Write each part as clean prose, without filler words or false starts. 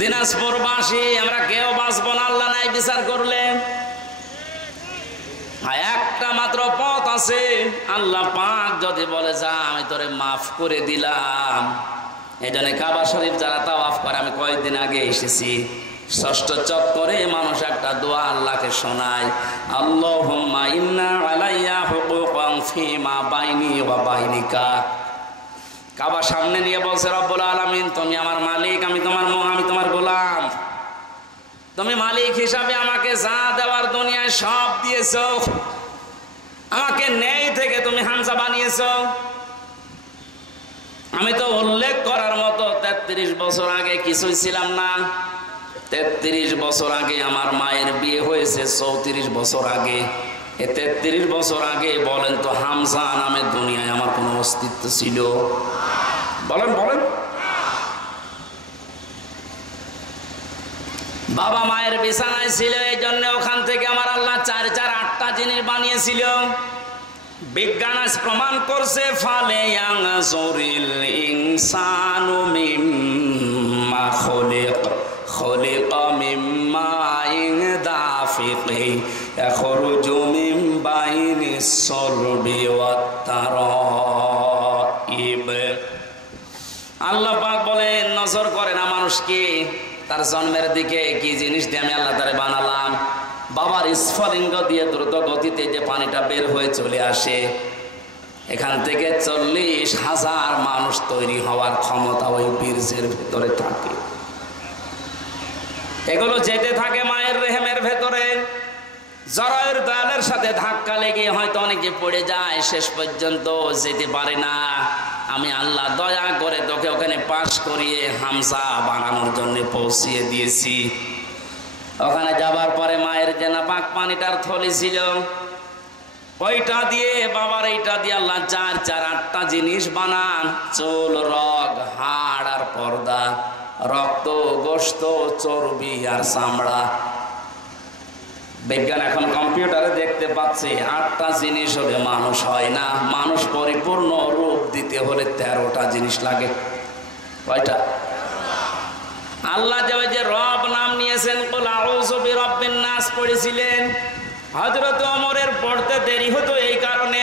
দিনাজপুরবাসী আমরা কেউ বাঁচবো না আল্লাহ নাই বিচার করলে। একটা মাত্র পথ আছে, আল্লাহ পাক যদি বলে যা আমি তোরে মাফ করে দিলাম। এই জন্য কাবা শরীফ যারা তাওয়াফ করে, আমি কয়েকদিন আগে এসেছি, ষষ্ঠ চক্করে মানুষ একটা দোয়া আল্লাহকে শোনায়, আল্লাহুম্মা ইন্না আলাইয়া হুকুকান ফীমা বাইনি ওয়া বাইনিকা। কাবা সামনে নিয়ে বলছে রব্বুল আলামিন, তুমি আমার মালিক, আমি তোমার গোলাম। তুমি মালিক হিসাবে আমাকে যা দেওয়ার দুনিয়ায় সব দিয়েছো। আমাকে নেই থেকে তুমি হামজা বানিয়েছো। আমি তো উল্লেখ করার মতো 33 বছর আগে কিছুই ছিলাম না। 33 বছর আগে আমার মায়ের বিয়ে হয়েছে, 34 বছর আগে। 33 বছর আগে বলেন তো হামজা নামে দুনিয়ায় আমার কোনো অস্তিত্ব ছিল? বলেন বলেন। বাবা মায়ের বিছানায় ছিল, এই জন্য ওখান থেকে আমার আল্লাহ 8টা জিনিস বানিয়েছিল। বিজ্ঞান আজ প্রমাণ করছে, ফালে ইয়ানজুরিল ইনসানু মিম্মা খুলিকা মিম্মা দাফিকি ইয়াখরুজু মিন বাইনিস সলবি ওয়াত তারাইব। আল্লাহ পাক বলেন, নজর করে না মানুষকে তার জন্মের দিকে কি জিনিস দিয়ে আমি আল্লাহ তারে বানালাম। বাবার স্ফলিঙ্গ দিয়ে দ্রুত গতিতে যে পানিটা বের হয়ে চলে আসে, এখান থেকে 40,000 মানুষ তৈরি হওয়ার ক্ষমতা ওই বীর্যের ভেতরে থাকে। এগুলো যেতে থাকে মায়ের রেহেমের ভেতরে, জরায়ুর দেয়ালের সাথে ধাক্কা লেগে হয়তো অনেকে পড়ে যায়, শেষ পর্যন্ত যেতে পারে না। আমি আল্লাহ দয়া করে তোকে ওখানে পাশ করিয়ে হামজা বানানোর জন্য পৌঁছিয়ে দিয়েছি। ওখানে যাবার পরে মায়ের যে নাপাক পানিটার থলি ছিল, ওইটা দিয়ে বাবার এইটা দিয়ে আল্লাহ 8টা জিনিস বানান, চুল, রগ, হাড় আর পর্দা, রক্ত, গোশত, চর্বি আর চামড়া। বিজ্ঞান এখন কম্পিউটারে দেখতে পাচ্ছে 8টা জিনিস হলে মানুষ হয় না। মানুষ পরিপূর্ণ রূপ দিতে হলে 13টা জিনিস লাগে। কয়টা? আল্লাহ যে রব নাম নিয়েছেন, কুল আউযু বিরাব্বিন নাস পড়েছিলেন, হযরত ওমরের পড়তে দেরি হতো এই কারণে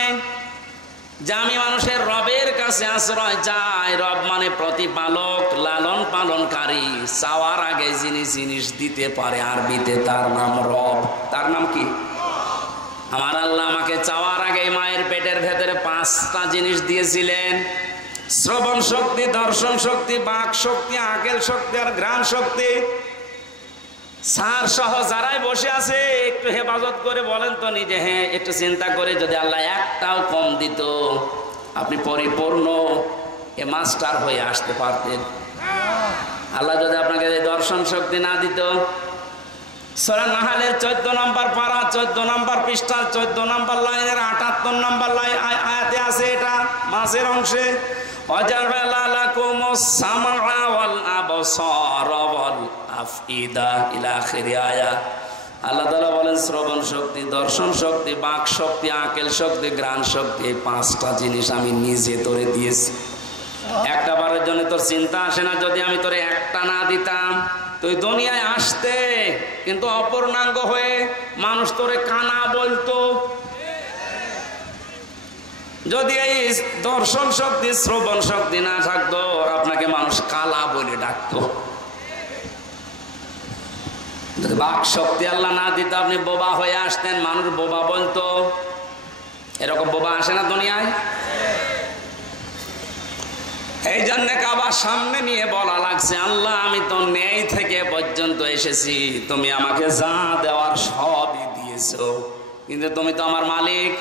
যে আমি মানুষের রবের কাছে আশ্রয় চাই। রব মানে প্রতিপালক, লালন পালনকারী, চাওয়ার আগে যিনি জিনিস দিতে পারে, আরবিতে তার নাম রব। তার নাম কি? আমার আল্লাহ আমাকে চাওয়ার আগে মায়ের পেটের ভেতরে 5টা জিনিস দিয়েছিলেন, শ্রবণ শক্তি, দর্শন শক্তি, বাক শক্তি, আকেল শক্তি আর ঘ্রাণ শক্তি। সার সহ যারাই বসে আছে একটু হেফাজত করে বলেন তো নিজে, হ্যাঁ একটু চিন্তা করে যদি আল্লাহ একটাও কম দিত, আপনি পরিপূর্ণ এ মাস্টার হয়ে আসতে পারতেন। আল্লাহ যদি আপনাকে দর্শন শক্তি না দিত, সূরা নাহলের 14 নম্বর পারা, 14 নম্বর পৃষ্ঠা, 14 নম্বর লাইনের 78 নম্বর আয়াতে আছে, এটা মাঝের অংশে, ওয়াজআলা লাকুমুস সামআ ওয়াল আবসারা ওয়াল আফইদা ইলা আখির আয়াত। আল্লাহ তাআলা বলেন শ্রবণ শক্তি, দর্শন শক্তি, বাক শক্তি, আকেল শক্তি, ঘ্রাণ শক্তি, এই 5টা জিনিস আমি নিজে তোরে দিয়েছি। একটা বারের জন্য তোর চিন্তা আসে না যদি আমি তোরে একটা না দিতাম? তুই দুনিয়ায় আসতে কিন্তু অপূর্ণাঙ্গ হয়ে, মানুষ তোরে কানা বলতো। যদি এই দর্শন শক্তি, শ্রবণ শক্তি না থাকতো, আপনাকে মানুষ কালা বলে ডাকতো। যদি বাক শক্তি আল্লাহ না দিত, আপনি বোবা হয়ে আসতেন, মানুষ বোবা বলতো। এরকম বোবা আসে না দুনিয়ায়? এই জন্য কাবার সামনে নিয়ে বলা লাগছে, আল্লাহ আমি তো নেই থেকে পর্যন্ত এসেছি, তুমি আমাকে যা দেওয়ার সবই দিয়েছো, কিন্তু তুমি তো আমার মালিক,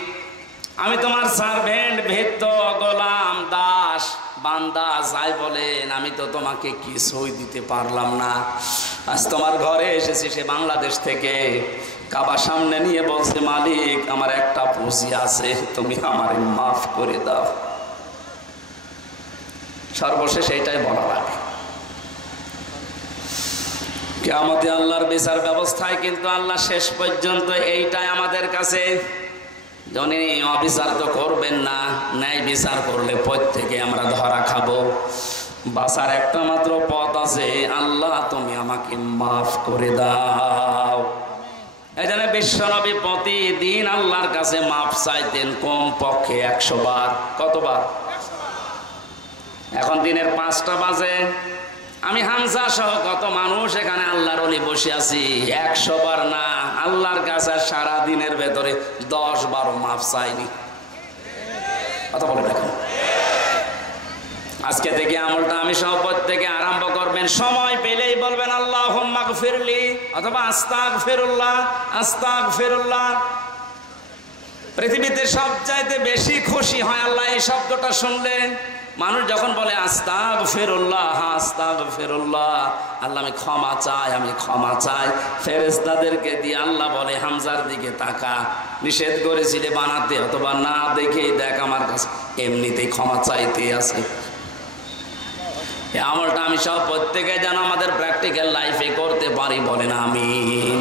আমি তোমার সার্ভেন্ট, ভৃত্য, গোলাম, দাস, বান্দা যাই বলেন, আমি তো তোমাকে কিছুই দিতে পারলাম না। আজ তোমার ঘরে এসেছি সে বাংলাদেশ থেকে, কাবার সামনে নিয়ে বলছে মালিক আমার একটা পুঁজি আছে, তুমি আমারে মাফ করে দাও। সর্বশেষ এইটাই বলা লাগে। কিয়ামতে আল্লাহর বিচার ব্যবস্থায় কিন্তু আল্লাহ শেষ পর্যন্ত এইটাই আমাদের কাছে, যিনি অবিচার তো করবেন না, ন্যায় বিচার করলে প্রত্যেকে আমরা ধরা খাবো। বাঁচার একটা মাত্র পথ আছে, আল্লাহ তুমি আমাকে মাফ করে দাও। এই জন্য বিশ্বনবী প্রতিদিন আল্লাহর কাছে মাফ চাইতেন কম পক্ষে 100 বার। কতবার? এখন দিনের 5টা বাজে, আমি হামজা সহ কত মানুষ এখানে আল্লাহর ওলি বসে আছি, 100 বার না, আল্লাহর কাছে সারা দিনের ভেতরে 10-12 মাফ চাইনি। কথা বলে দেখো, আজকে থেকে আমলটা আমি সহ প্রত্যেকে আরম্ভ করবেন। সময় পেলেই বলবেন আল্লাহুম্মা গফিরলি অথবা আস্তাগফিরুল্লাহ, আস্তাগফিরুল্লাহ। পৃথিবীতে সবচাইতে বেশি খুশি হয় আল্লাহ এই শব্দটা শুনলে। মানুষ যখন বলে আস্তাগফিরুল্লাহ, আস্তাগফিরুল্লাহ, আল্লাহ আমি ক্ষমা চাই, আমি ক্ষমা চাই, ফেরেশতাদেরকে দিয়ে আল্লাহ বলে হামজার দিকে তাকা, নিষেধ করেছিলে বানাতে, অথবা না দেখেই দেখ আমার কাছে এমনিতেই ক্ষমা চাইতে আছে। আমলটা আমি সব প্রত্যেকে যেন আমাদের প্র্যাকটিক্যাল লাইফে করতে পারি, বলেন আমিন।